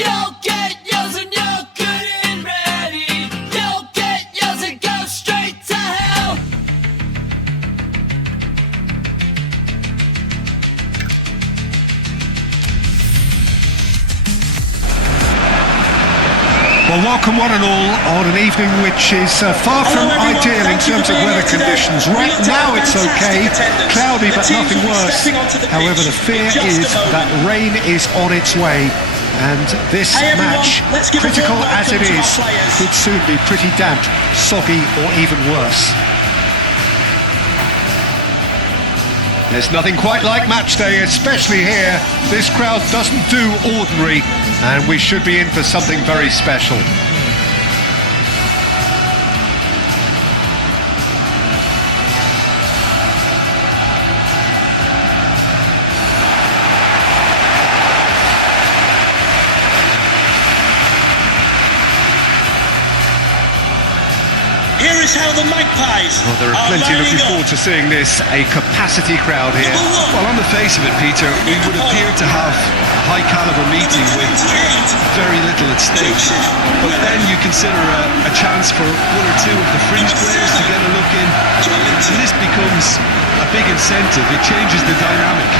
You'll get yours when you're good and ready. You'll get yours and go straight to hell. Well, welcome one and all on an evening which is far from ideal in terms of weather conditions. Right now it's okay, cloudy but nothing worse. However, the fear is that rain is on its way, and this match, critical as it is, could soon be pretty damp, soggy or even worse. There's nothing quite like match day, especially here. This crowd doesn't do ordinary, and we should be in for something very special. Here is how the Magpies Well, there are plenty looking forward to seeing this, a capacity crowd here. Well, on the face of it, Peter, we would appear to have a high-caliber meeting with very little at stake. But then you consider a chance for one or two of the fringe players to get a look in, and this becomes a big incentive. It changes the dynamic.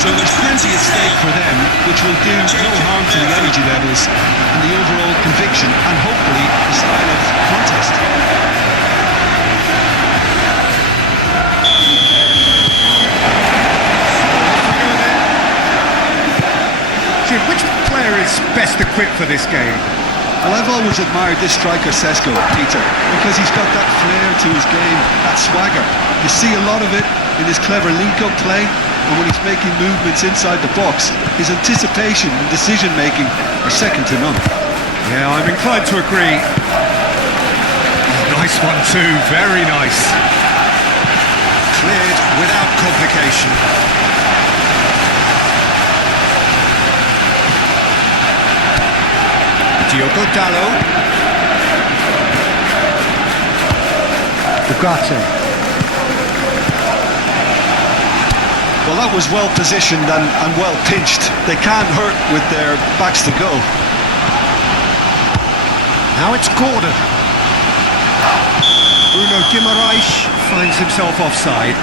So there's plenty at stake for them, which will do no harm to the energy levels and the overall conviction, and hopefully the style of contest. Which player is best equipped for this game? Well, I've always admired this striker, Sesko, Peter, because he's got that flair to his game, that swagger. You see a lot of it in his clever link-up play, and when he's making movements inside the box, his anticipation and decision-making are second to none. Yeah, I'm inclined to agree. Nice one too, very nice. Cleared without complication. Diogo Dallo. Ugarte. Well, that was well positioned and well pinched. They can't hurt with their backs to goal. Now it's Gordon. Bruno Guimaraes finds himself offside.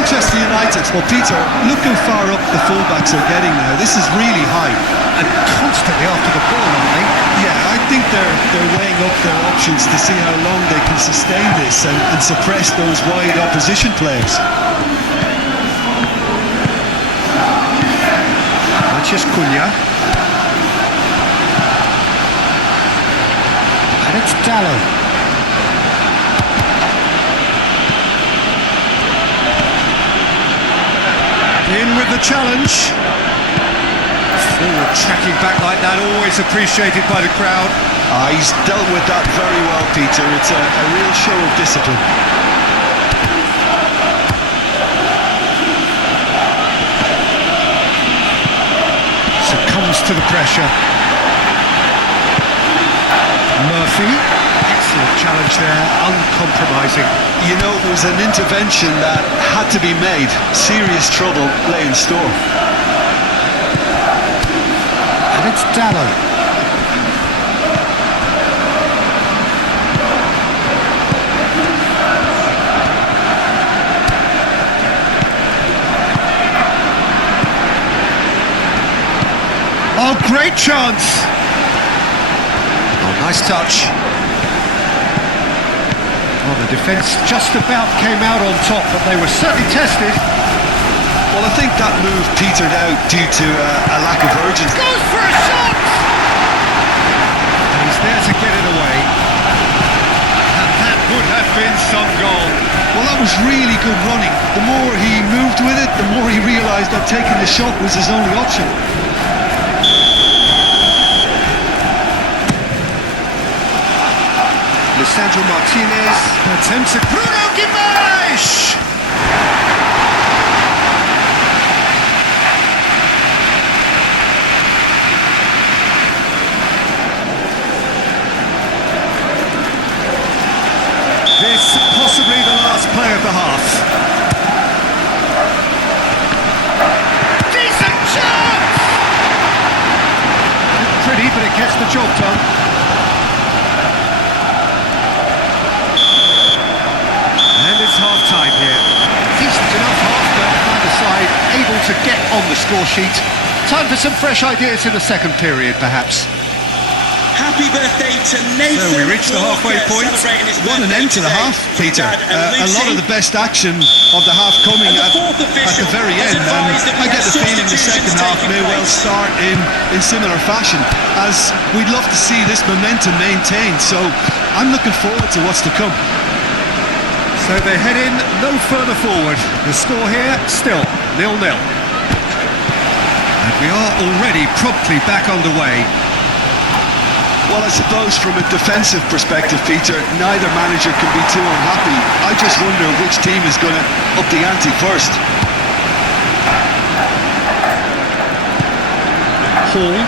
Manchester United, well, Peter, look how far up the fullbacks are getting now. This is really high. And constantly after the ball, aren't they? Yeah, I think they're weighing up their options to see how long they can sustain this and suppress those wide opposition players. Manchester Cunha. And it's Dallo. In with the challenge. Forward tracking back like that, always appreciated by the crowd. He's dealt with that very well, Peter. It's a real show of discipline. Succumbs to the pressure. Murphy. Excellent challenge there, uncompromising. You know, it was an intervention that had to be made. Serious trouble lay in store. And it's Dallo. Oh, great chance! Oh, nice touch. Well, the defence just about came out on top, but they were certainly tested. Well, I think that move petered out due to a lack of urgency. Goes for a shot! And he's there to get it away. And that would have been some goal. Well, that was really good running. The more he moved with it, the more he realised that taking the shot was his only option. Lisandro Martinez attempts it. Bruno Guimaraes! of the half. Decent chance! Not pretty, but it gets the job done. And it's half-time here. Decent enough half, but neither side able to get on the score sheet. Time for some fresh ideas in the second period, perhaps. Happy birthday to Nathan. So we reached the halfway point. What an end to the half, Peter. A lot of the best action of the half coming at the very end, and I get the feeling the second half may well start in similar fashion, as we'd love to see this momentum maintained. So I'm looking forward to what's to come. So they head in no further forward. The score here still 0-0. And we are already promptly back underway. Well, I suppose from a defensive perspective, Peter, neither manager can be too unhappy. I just wonder which team is going to up the ante first. Hall.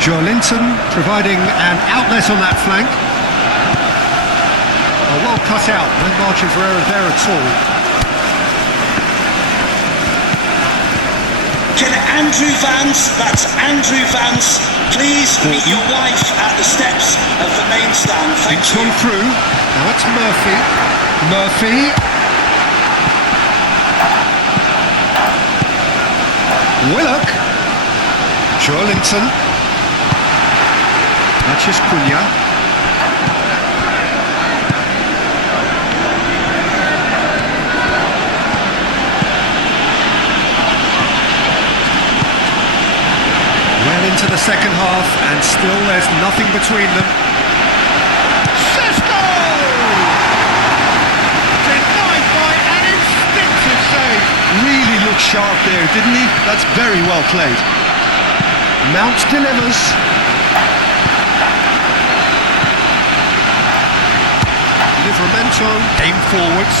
Joelinton providing an outlet on that flank. Oh, well cut out, no margin for error there at all. Can Andrew Vance, that's Andrew Vance, please meet your wife at the steps of the main stand? Thank It's you. gone through. Now it's Murphy. Murphy. Willock. Joelinton. Matches Cunha. Well into the second half, and still there's nothing between them. Cisco! Denied by an instinctive save. Really looked sharp there, didn't he? That's very well played. Mount delivers. Livramento came forwards.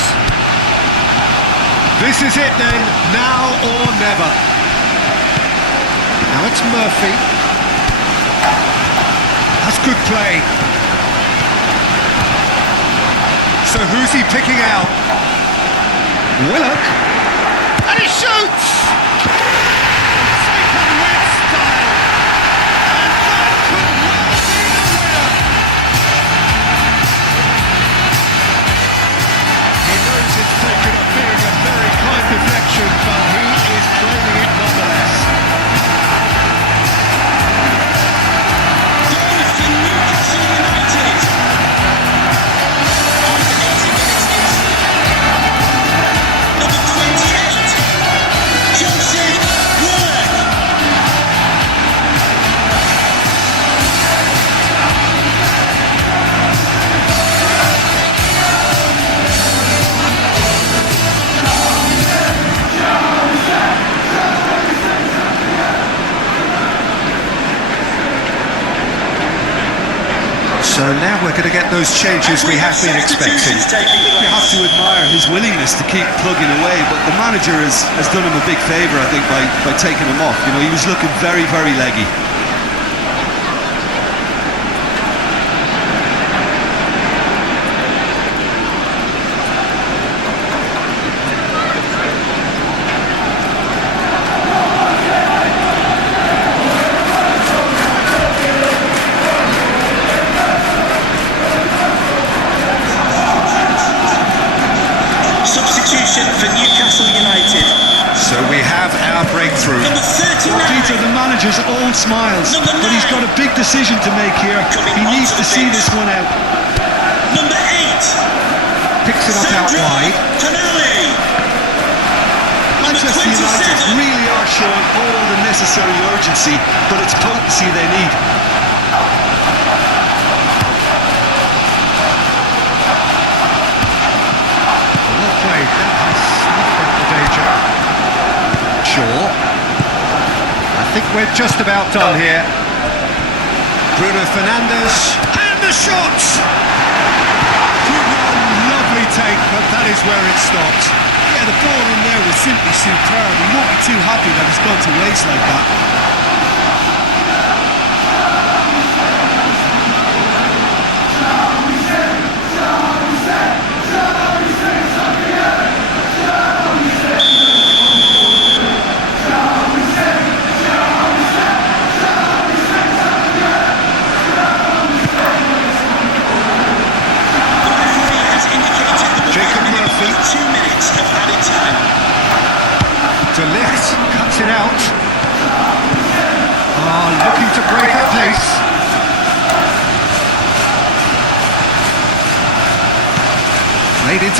This is it then, now or never. Now it's Murphy. That's good play. So who's he picking out? Willock. And he shoots! Taken with style. And that could well be the winner. He knows it's taken a very kind deflection, but he is claiming it nonetheless. Goal for Newcastle United. After 80 minutes is number 28, Joseph Willock. So now we're going to get those changes we have been expecting. You have to admire his willingness to keep plugging away, but the manager has done him a big favour, I think, by taking him off. You know, he was looking very, very leggy. Substitution for Newcastle United. So we have our breakthrough. Number 39. Peter, the manager's all smiles, Number but he's got a big decision to make here. Coming He needs onto to the see pitch. this one out. Number 8. Picks it up out Sandro wide. Tonali. Manchester 27. United really are showing all the necessary urgency, but it's potency they need. Well played. That has snuffed out the danger. Shaw. I think we're just about done here. Bruno Fernandes. And the shot! Good one, lovely take, but that is where it stopped. Yeah, the ball in there was simply superb. He won't be too happy that it's gone to waste like that.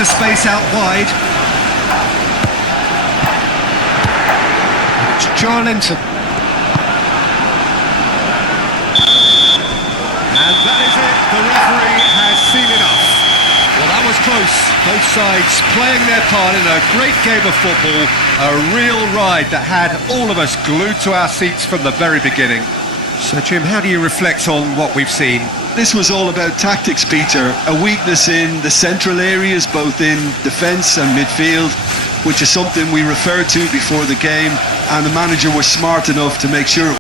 into space out wide. It's Joelinton. And that is it. The referee has seen enough. Well, that was close. Both sides playing their part in a great game of football. A real ride that had all of us glued to our seats from the very beginning. So, Jim, how do you reflect on what we've seen? This was all about tactics, Peter. A weakness in the central areas, both in defence and midfield, which is something we referred to before the game, and the manager was smart enough to make sure